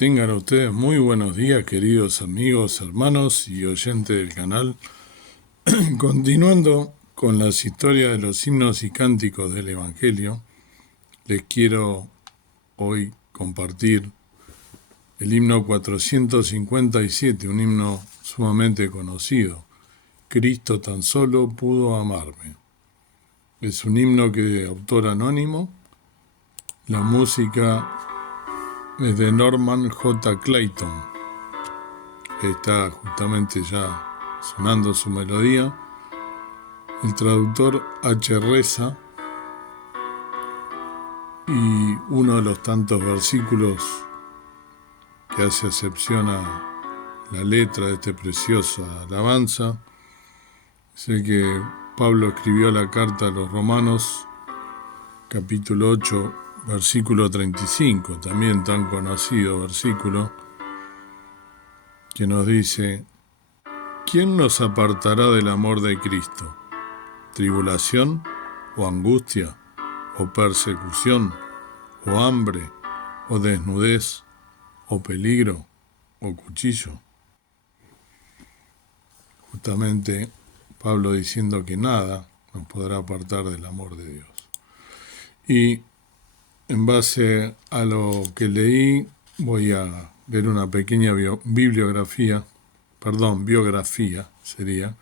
Tengan ustedes muy buenos días, queridos amigos, hermanos y oyentes del canal. Continuando con las historias de los himnos y cánticos del Evangelio, les quiero hoy compartir el himno 457, un himno sumamente conocido. Cristo tan solo pudo amarme. Es un himno de autor anónimo. La música es de Norman J. Clayton. Está justamente ya sonando su melodía. El traductor H. Reza, y uno de los tantos versículos que hace excepción a la letra de esta preciosa alabanza es el que Pablo escribió la carta a los Romanos, capítulo 8, versículo 35, también tan conocido versículo, que nos dice: ¿Quién nos apartará del amor de Cristo? ¿Tribulación o angustia o persecución o hambre o desnudez o peligro o cuchillo? Justamente Pablo diciendo que nada nos podrá apartar del amor de Dios. Y en base a lo que leí, voy a ver una pequeña biografía sería,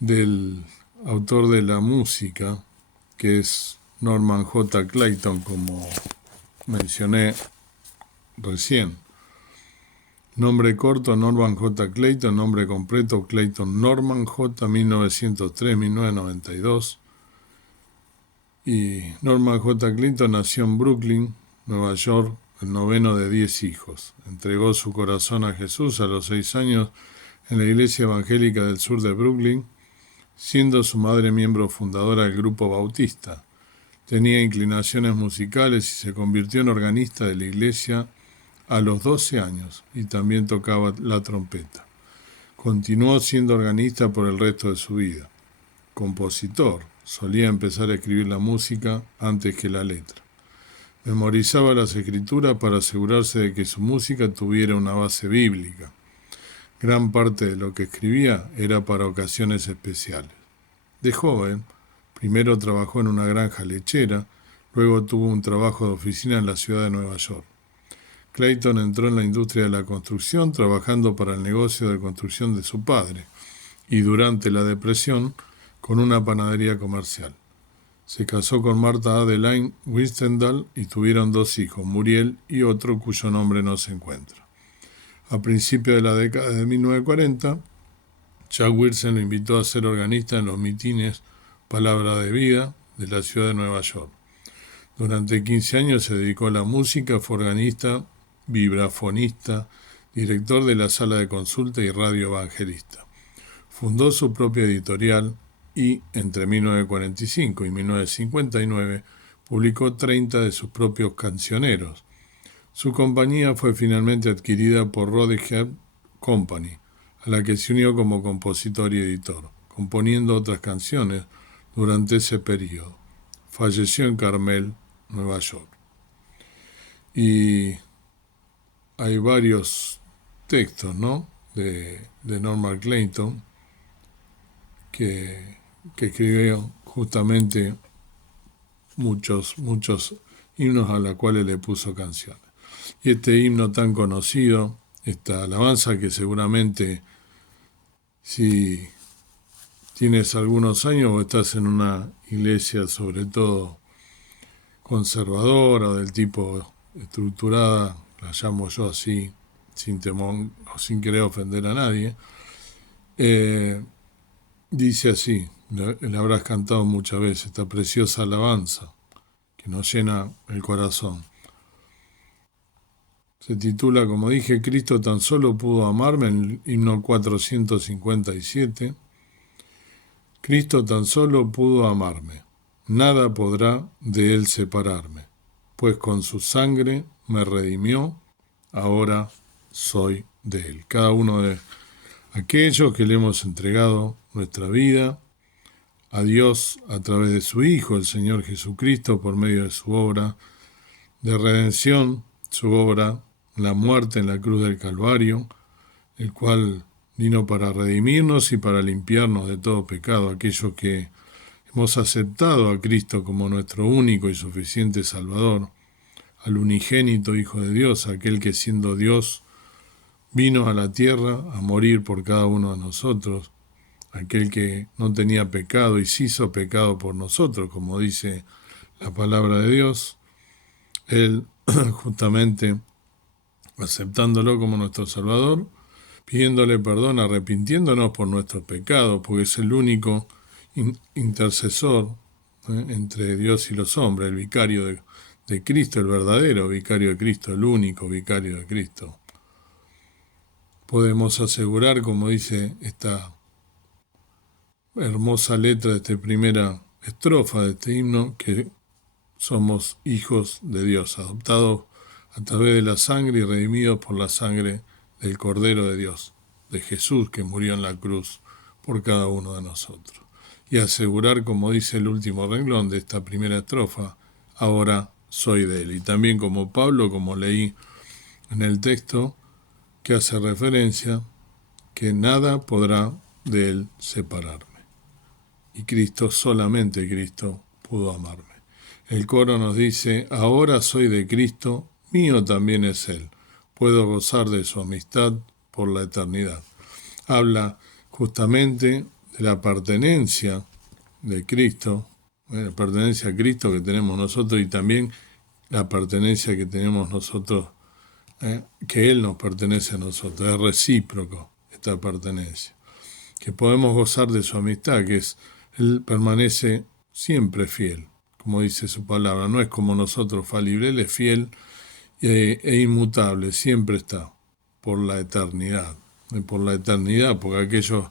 del autor de la música, que es Norman J. Clayton, como mencioné recién. Nombre corto, Norman J. Clayton. Nombre completo, Clayton Norman J. 1903-1992. Y Norman J. Clayton nació en Brooklyn, Nueva York, el noveno de 10 hijos. Entregó su corazón a Jesús a los 6 años en la iglesia evangélica del sur de Brooklyn, siendo su madre miembro fundadora del grupo bautista. Tenía inclinaciones musicales y se convirtió en organista de la iglesia a los 12 años y también tocaba la trompeta. Continuó siendo organista por el resto de su vida. Compositor, solía empezar a escribir la música antes que la letra. Memorizaba las escrituras para asegurarse de que su música tuviera una base bíblica. Gran parte de lo que escribía era para ocasiones especiales. De joven, primero trabajó en una granja lechera, luego tuvo un trabajo de oficina en la ciudad de Nueva York. Clayton entró en la industria de la construcción trabajando para el negocio de construcción de su padre y durante la depresión con una panadería comercial. Se casó con Martha Adeline Westendal y tuvieron 2 hijos, Muriel y otro cuyo nombre no se encuentra. A principios de la década de 1940, Chuck Wilson lo invitó a ser organista en los mitines Palabra de Vida de la ciudad de Nueva York. Durante 15 años se dedicó a la música, fue organista, vibrafonista, director de la sala de consulta y radio evangelista. Fundó su propia editorial y, entre 1945 y 1959, publicó 30 de sus propios cancioneros. Su compañía fue finalmente adquirida por Roadhead Company, a la que se unió como compositor y editor, componiendo otras canciones durante ese periodo. Falleció en Carmel, Nueva York. Y hay varios textos, ¿no?, de Norman Clayton que escribió justamente muchos himnos a los cuales le puso canciones. Y este himno tan conocido, esta alabanza que seguramente, si tienes algunos años o estás en una iglesia sobre todo conservadora o del tipo estructurada, la llamo yo así, sin temor o sin querer ofender a nadie, dice así, la habrás cantado muchas veces, esta preciosa alabanza que nos llena el corazón. Se titula, como dije, Cristo tan solo pudo amarme, en el himno 457. Cristo tan solo pudo amarme, nada podrá de él separarme, pues con su sangre me redimió, ahora soy de él. Cada uno de aquellos que le hemos entregado nuestra vida a Dios a través de su Hijo, el Señor Jesucristo, por medio de su obra de redención, su obra la muerte en la cruz del Calvario, el cual vino para redimirnos y para limpiarnos de todo pecado, aquellos que hemos aceptado a Cristo como nuestro único y suficiente Salvador, al unigénito Hijo de Dios, aquel que siendo Dios vino a la tierra a morir por cada uno de nosotros, aquel que no tenía pecado y se hizo pecado por nosotros, como dice la palabra de Dios. Él justamente aceptándolo como nuestro Salvador, pidiéndole perdón, arrepintiéndonos por nuestros pecados, porque es el único intercesor entre Dios y los hombres, el vicario de Cristo, el verdadero vicario de Cristo, el único vicario de Cristo. Podemos asegurar, como dice esta hermosa letra de esta primera estrofa de este himno, que somos hijos de Dios, adoptados a través de la sangre y redimidos por la sangre del Cordero de Dios, de Jesús que murió en la cruz por cada uno de nosotros. Y asegurar, como dice el último renglón de esta primera estrofa, ahora soy de Él. Y también como Pablo, como leí en el texto, que hace referencia que nada podrá de Él separarme. Y Cristo, solamente Cristo, pudo amarme. El coro nos dice, ahora soy de Cristo, mío también es Él. Puedo gozar de su amistad por la eternidad. Habla justamente de la pertenencia de Cristo, la pertenencia a Cristo que tenemos nosotros y también la pertenencia que tenemos nosotros, que Él nos pertenece a nosotros. Es recíproco esta pertenencia. Que podemos gozar de su amistad, que es, Él permanece siempre fiel. Como dice su palabra, no es como nosotros falible, Él es fiel e inmutable, siempre está, por la eternidad, porque aquellos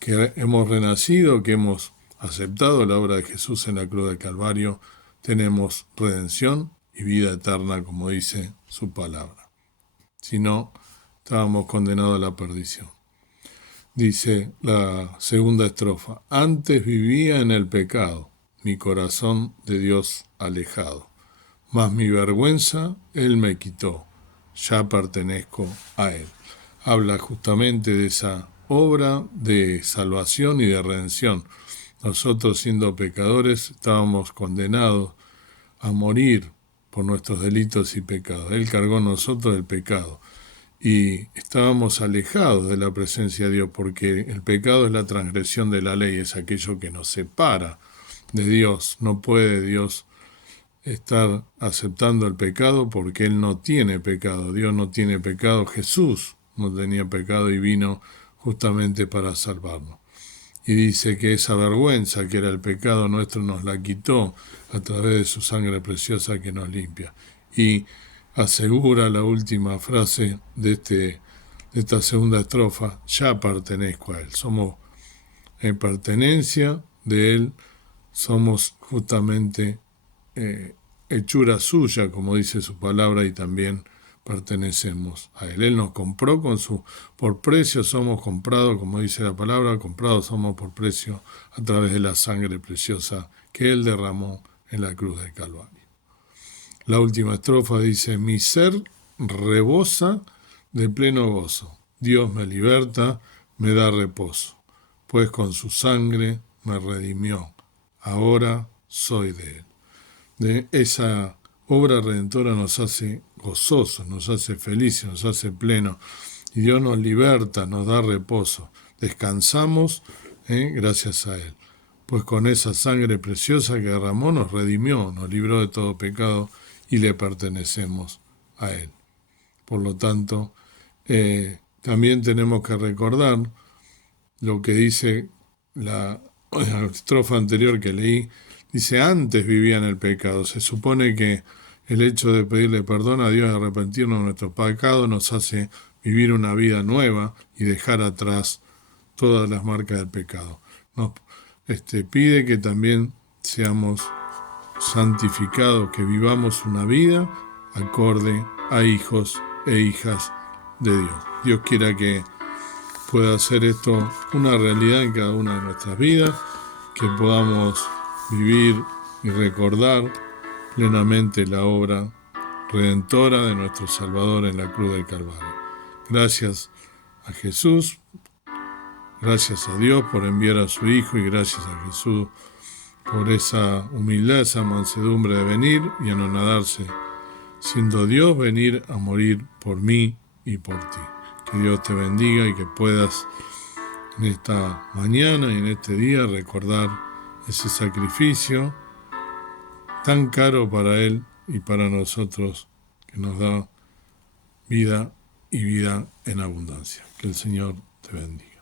que hemos renacido, que hemos aceptado la obra de Jesús en la cruz del Calvario, tenemos redención y vida eterna, como dice su palabra. Si no, estábamos condenados a la perdición. Dice la segunda estrofa, antes vivía en el pecado, mi corazón de Dios alejado, mas mi vergüenza Él me quitó, ya pertenezco a Él. Habla justamente de esa obra de salvación y de redención. Nosotros, siendo pecadores, estábamos condenados a morir por nuestros delitos y pecados. Él cargó en nosotros el pecado. Y estábamos alejados de la presencia de Dios, porque el pecado es la transgresión de la ley, es aquello que nos separa de Dios. No puede Dios estar aceptando el pecado porque Él no tiene pecado. Dios no tiene pecado. Jesús no tenía pecado y vino justamente para salvarnos. Y dice que esa vergüenza que era el pecado nuestro nos la quitó a través de su sangre preciosa que nos limpia. Y asegura la última frase de esta segunda estrofa, ya pertenezco a Él. Somos en pertenencia de Él, somos justamente hechura suya, como dice su palabra, y también pertenecemos a Él. Él nos compró por precio somos comprados, como dice la palabra, comprados somos por precio a través de la sangre preciosa que Él derramó en la cruz del Calvario. La última estrofa dice, mi ser rebosa de pleno gozo. Dios me liberta, me da reposo, pues con su sangre me redimió. Ahora soy de Él. De esa obra redentora nos hace gozosos, nos hace felices, nos hace plenos. Y Dios nos liberta, nos da reposo. Descansamos gracias a Él. Pues con esa sangre preciosa que derramó nos redimió, nos libró de todo pecado y le pertenecemos a Él. Por lo tanto, también tenemos que recordar lo que dice la estrofa anterior que leí. Dice, antes vivía en el pecado. Se supone que el hecho de pedirle perdón a Dios y arrepentirnos de nuestros pecados nos hace vivir una vida nueva y dejar atrás todas las marcas del pecado. Nos pide que también seamos santificados, que vivamos una vida acorde a hijos e hijas de Dios. Dios quiera que pueda hacer esto una realidad en cada una de nuestras vidas, que podamos vivir y recordar plenamente la obra redentora de nuestro Salvador en la cruz del Calvario. Gracias a Jesús, gracias a Dios por enviar a su Hijo y gracias a Jesús por esa humildad, esa mansedumbre de venir y anonadarse, siendo Dios, venir a morir por mí y por ti. Que Dios te bendiga y que puedas en esta mañana y en este día recordar ese sacrificio tan caro para Él y para nosotros, que nos da vida y vida en abundancia. Que el Señor te bendiga.